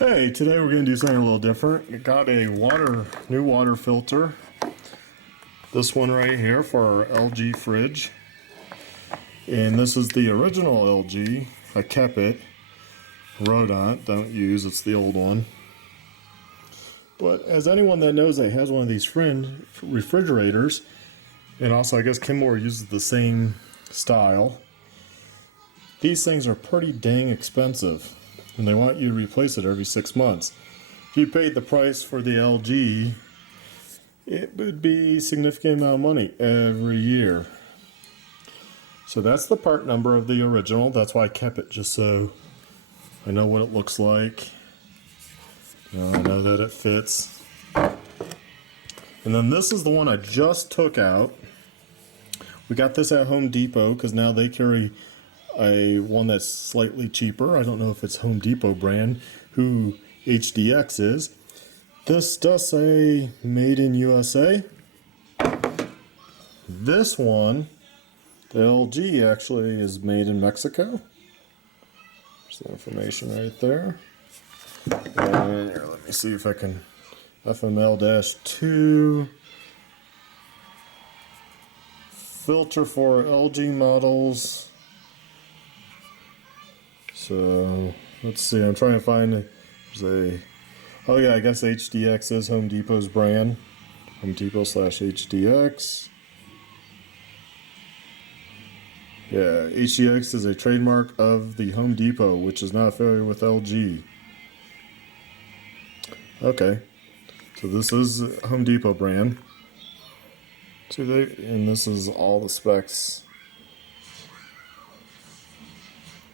Hey, today we're going to do something a little different. We got a new water filter. This one right here for our LG fridge. And this is the original LG. I kept it. Rodent, don't use, it's the old one. But as anyone that knows that has one of these refrigerators, and also I guess Kenmore uses the same style, these things are pretty dang expensive. And they want you to replace it every 6 months. If you paid the price for the LG, it would be a significant amount of money every year. So that's the part number of the original. That's why I kept it, just so I know what it looks like. I know that it fits. And then this is the one I just took out. We got this at Home Depot because now they carry one that's slightly cheaper. I don't know if it's Home Depot brand, who HDX is. This does say made in USA. This one, the LG, actually is made in Mexico. There's the information right there. And here, let me see if I can FML-2 filter for LG models. So let's see, I'm trying to find oh yeah, I guess HDX is Home Depot's brand. Home Depot/HDX. Yeah, HDX is a trademark of the Home Depot, which is not affiliated with LG. Okay, so this is Home Depot brand. And this is all the specs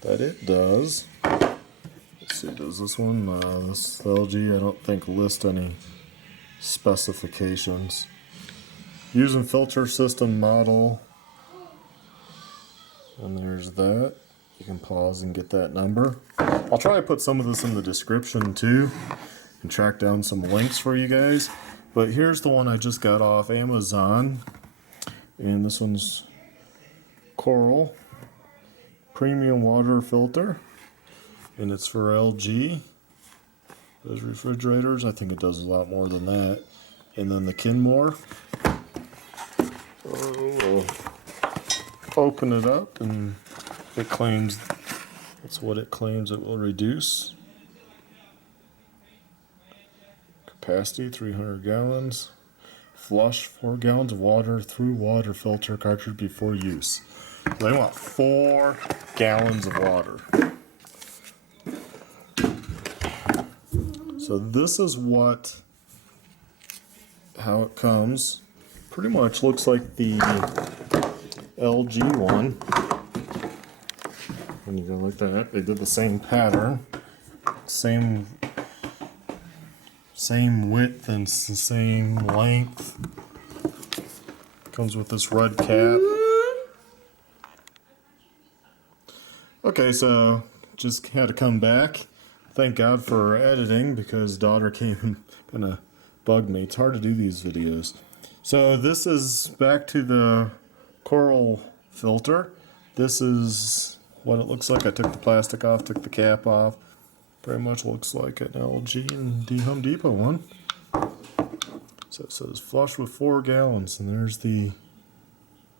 that it does. Let's see, does this one, this LG, I don't think list any specifications. Using filter system model, and there's that. You can pause and get that number. I'll try to put some of this in the description too, and track down some links for you guys. But here's the one I just got off Amazon, and this one's Coral Premium Water Filter, and it's for LG. Those refrigerators, I think it does a lot more than that. And then the Kenmore. We'll open it up, and it claims, that's what it claims it will reduce. Capacity 300 gallons. Flush 4 gallons of water through water filter cartridge before use. They want 4 gallons of water. So this is how it comes. Pretty much looks like the LG one. When you go like that, they did the same pattern, same width and same length. Comes with this red cap. Okay, so just had to come back. Thank God for editing, because daughter came and kind of bugged me. It's hard to do these videos. So this is back to the Coral filter. This is what it looks like. I took the plastic off, took the cap off. Pretty much looks like an LG and the Home Depot one. So it says flush with 4 gallons, and there's the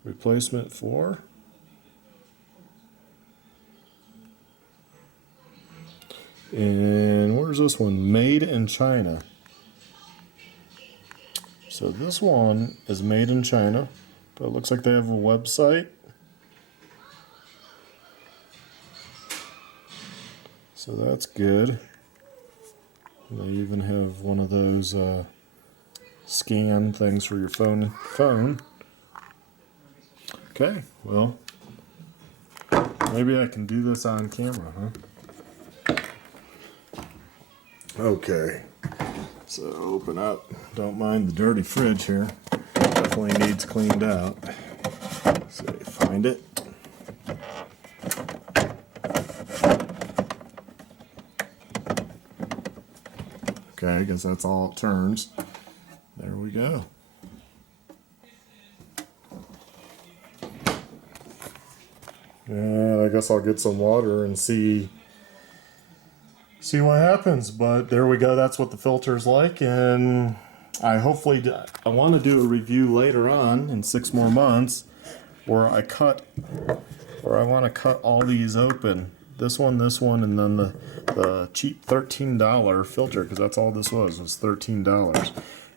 replacement for. And where's this one? Made in China. So this one is made in China, but it looks like they have a website. So that's good. And they even have one of those scan things for your phone. Okay, well, maybe I can do this on camera, huh? Okay, so open up. Don't mind the dirty fridge here. Definitely needs cleaned out. So find it. Okay, I guess that's all it turns. There we go. And I guess I'll get some water and see see what happens. But there we go. That's what the filter's like, and I want to do a review later on in 6 more months where I want to cut all these open. This one, and then the cheap $13 filter, because that's all this was $13.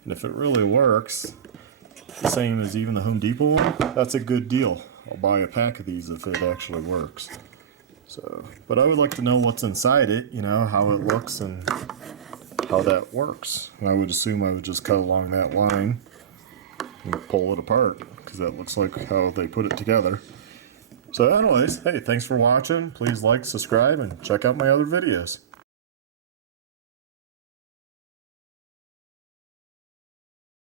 And if it really works, the same as even the Home Depot one, that's a good deal. I'll buy a pack of these if it actually works. So, but I would like to know what's inside it, you know, how it looks and how that works. And I would assume I would just cut along that line and pull it apart, because that looks like how they put it together. So anyways, hey, thanks for watching. Please like, subscribe, and check out my other videos.